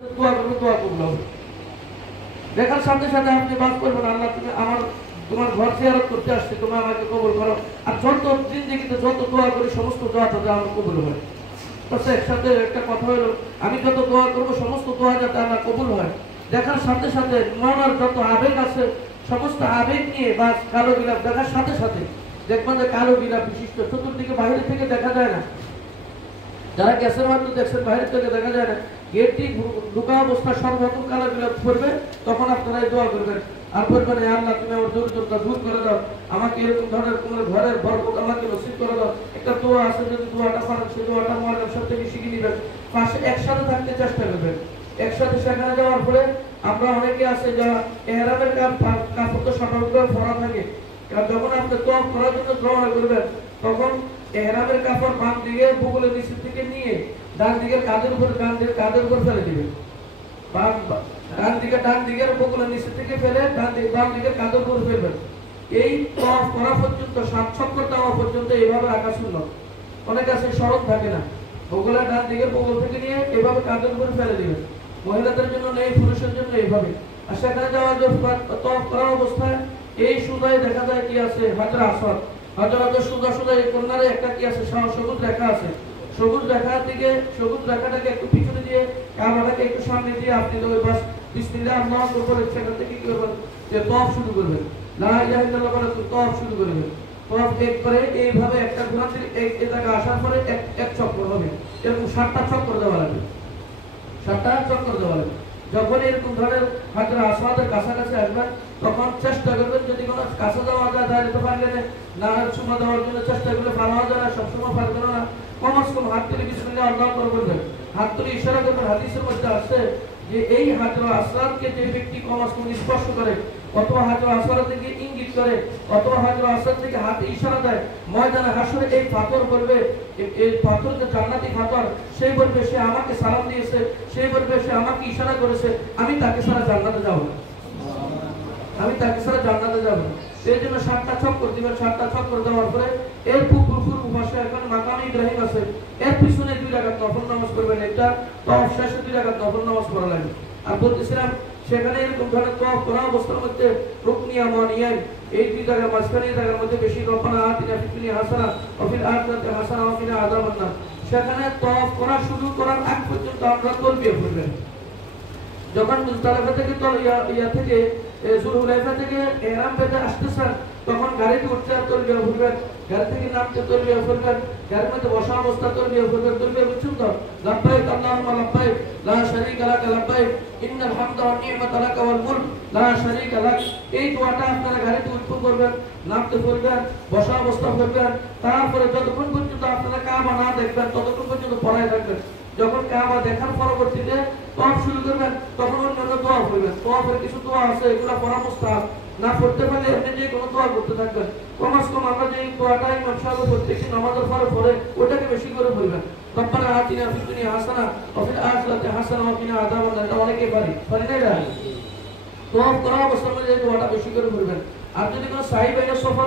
দোয়া করবে, দোয়া কবুল হবে। দেখার সাথে সাথে আপনি বাদ করবেন, আল্লাহ তুমি তোমার ঘর জিয়ারত করতে আসছি, তুমি আমাকে কবুল করো। আর যত জিন্দেগিতে যত দোয়া করি সমস্ত দোয়া তাদের আমার কবুল হয়। তাতে একসাথে একটা কথা হলো, আমি যত দোয়া করবো সমস্ত দোয়া যাতে আমার কবুল হয়। দেখার সাথে সাথে মনের যত আবেগ আছে সমস্ত আবেগ নিয়ে বা কালো গিলাপ দেখার সাথে সাথে দেখবেন যে কালো গিলাপ বিশিষ্ট চতুর্দিকে বাইরে থেকে দেখা যায় না। যারা গ্যাসের মাধ্যমে দেখছেন বাইরে থেকে দেখা যায় না, গেটটি ঢুকা অবস্থা সর্বপ্রথম কালো গিলাপ পড়বে, তখন আপনারা দোয়া করবেন আর বলবেন, আল্লাহ তুমি আমার দরিদ্রতা দূর করে দাও, আমাকে এরকম ধরনের তোমার ঘরের বরকত আমাকে নসিব করে দাও। একটা দোয়া আছে, যদি দোয়াটা পারেন সেই দোয়াটা মহারাজ সব থেকে শিখে নেবেন, পাশে একসাথে থাকতে চেষ্টা করবেন। একসাথে সেখানে যাওয়ার পরে আমরা অনেকে আছে যারা এহরামের কাপড় তো স্বাভাবিক পরা থাকে, কারণ যখন আপনি তোয়াফ করার জন্য রওনা করবেন তখন এহরামের কাপড় বাম দিকে বুকুলের নিচের দিকে নিয়ে ডান দিকের কাঁধের উপর ফেলে দিবেন। ডান দিকের বুকুলের নিচের দিকে ফেলে বাম দিকের কাঁধের উপর ফেলবেন। এই তোয়াফ করা পর্যন্ত 7 চক্কর দেওয়া পর্যন্ত এইভাবে রাখা সুন্নাত। অনেক আছে স্মরণ থাকে না, বুকুলের ডান দিকের বুকুল থেকে নিয়ে এভাবে কাঁধের উপর ফেলে দিবেন। মহিলাদের জন্য নেই, পুরুষের জন্য এইভাবে। আর সেখানে যাওয়ার তোয়াফ করা অবস্থায় এই সুদায় দেখা যায় কি আছে, হাজরা আসওয়াদ। হাজরাতে সুদা এই কর্নারে একটা কি আছে, সবুজ রেখা আছে। সবুজ রেখাটাকে একটু পিছনে দিয়ে কাবাটাকে একটু সামনে দিয়ে আপনি ওই বাস বিসমিল্লাহ আল্লাহু আকবার সেখান থেকে কি করবেন, যে তোয়াফ শুরু করবেন, লা ইলাহা ইল্লাল্লাহ বলে তোয়াফ শুরু করবেন। তোয়াফ একবারে এইভাবে একটা ঘোরাতে এই জায়গা আসার পরে এক চক্কর হবে, এরকম 7টা চক্কর দেওয়া লাগবে। 7টা চক্কর দেওয়া লাগবে। যখন এরকম ধরনের হাজরা আসওয়াদের কাছাকাছি আসবেন তখন চেষ্টা করবেন, যদি কোনো কাছে যাওয়া যায় দাঁড়িয়ে পারলে না চুমা দেওয়ার জন্য চেষ্টা করলে পাওয়া যায় না, সবসময় পারবেন না, কমাস কম হাত তুলে বিসমিল্লাহ আল্লাহু আকবার বলবেন। হাত তুলে ইশারা করবেন। হাদিসের মধ্যে আছে যে এই হাজরা আসওয়াদকে যে ব্যক্তি কমাস কম স্পর্শ করে অথবা হাজরা আসওয়াদ থেকে ইঙ্গিত করে অথবা হাজরা আসওয়াদ থেকে হাতে ইশারা দেয়, ময়দানে হাসরে এই পাথর বলবে, এই পাথর যে জান্নাতি পাথর, সেই বলবে সে আমাকে সালাম দিয়েছে, সেই বলবে সে আমাকে ইশারা করেছে, আমি তাকে ছাড়া জান্নাতে যাব না, আমি তাকে ছাড়া জান্নাতে যাব না। সেই জন্য 7টা চক্কর দিবেন। 7টা চক্কর দেওয়ার পরে এর পূর্ব পাশে এখন মাকাম ইব্রাহিম আছে, এর পিছনে 2 রাকাত নফল নামাজ পড়বেন। একটা তোয়াফ শেষে 2 রাকাত নফল নামাজ পড়া লাগবে। আর বলতেছিলাম সেখানে এরকম ধরনের তোয়াফ করা অবস্থার মধ্যে রুকনিয়া মানিয়ান এই 2 জায়গার মাঝখানে এই জায়গার মধ্যে বেশি রব্বানা আতিনা ফিদ দুনিয়া হাসানা ওয়া ফিল আখিরাতি হাসানা ওয়া কিনা আযাবান নার, সেখানে তোয়াফ করা শুরু করার আগ পর্যন্ত আমরা তালবিয়া পড়বেন। যখন মুজদালিফা থেকে থেকে যুলহুলাইফা থেকে ইহরাম বেঁধে আসতেছেন তখন গাড়িতে উঠতে তালবিয়া পড়বেন, গাড়ি থেকে নামতে তালবিয়া পড়বেন, গাড়ির মধ্যে বসা অবস্থা তালবিয়া পড়বেন। তালবিয়া বুঝছেন তো? লাব্বাইক আল্লাহুম্মা লাব্বাইক লা শারীকা লাক লাব্বাইক ইন্নাল হামদা ওয়ান নি'মাতা লাক ওয়াল মুলক লা শারীকা লাক। এই দোয়াটা আপনারা গাড়িতে উঠতে করবেন, নামতে পড়বেন, বসা অবস্থা করবেন। তারপরে যতক্ষণ পর্যন্ত আপনারা কাবা না দেখবেন ততক্ষণ পর্যন্ত পড়ায় থাকবেন। যখন কাবা দেখার পরবর্তীতে তোয়াফ শুরু করবেন তখন অন্যান্য দোয়া করবেন। তোয়াফের কিছু দোয়া আছে, এগুলো পড়া মুস্তাহাব, না পড়তে পারলে আপনি যে কোনো দোয়া করতে থাকবেন। কমাস কম আমরা যে দোয়াটা ইমাম সাহেব প্রত্যেকটি নামাজের পরে ওটাকে বেশি করে বলবেন। রব্বানা আতিনা ফিদ দুনিয়া হাসানা ওয়া ফিল আখিরাতি হাসানা ওয়া কিনা আযাবান নার। এটা অনেকেই পারি না এটা। তোয়াফ করা অবস্থায় যে দোয়াটা বেশি করে বলবেন। আর যদি কোনো সাহিব সফর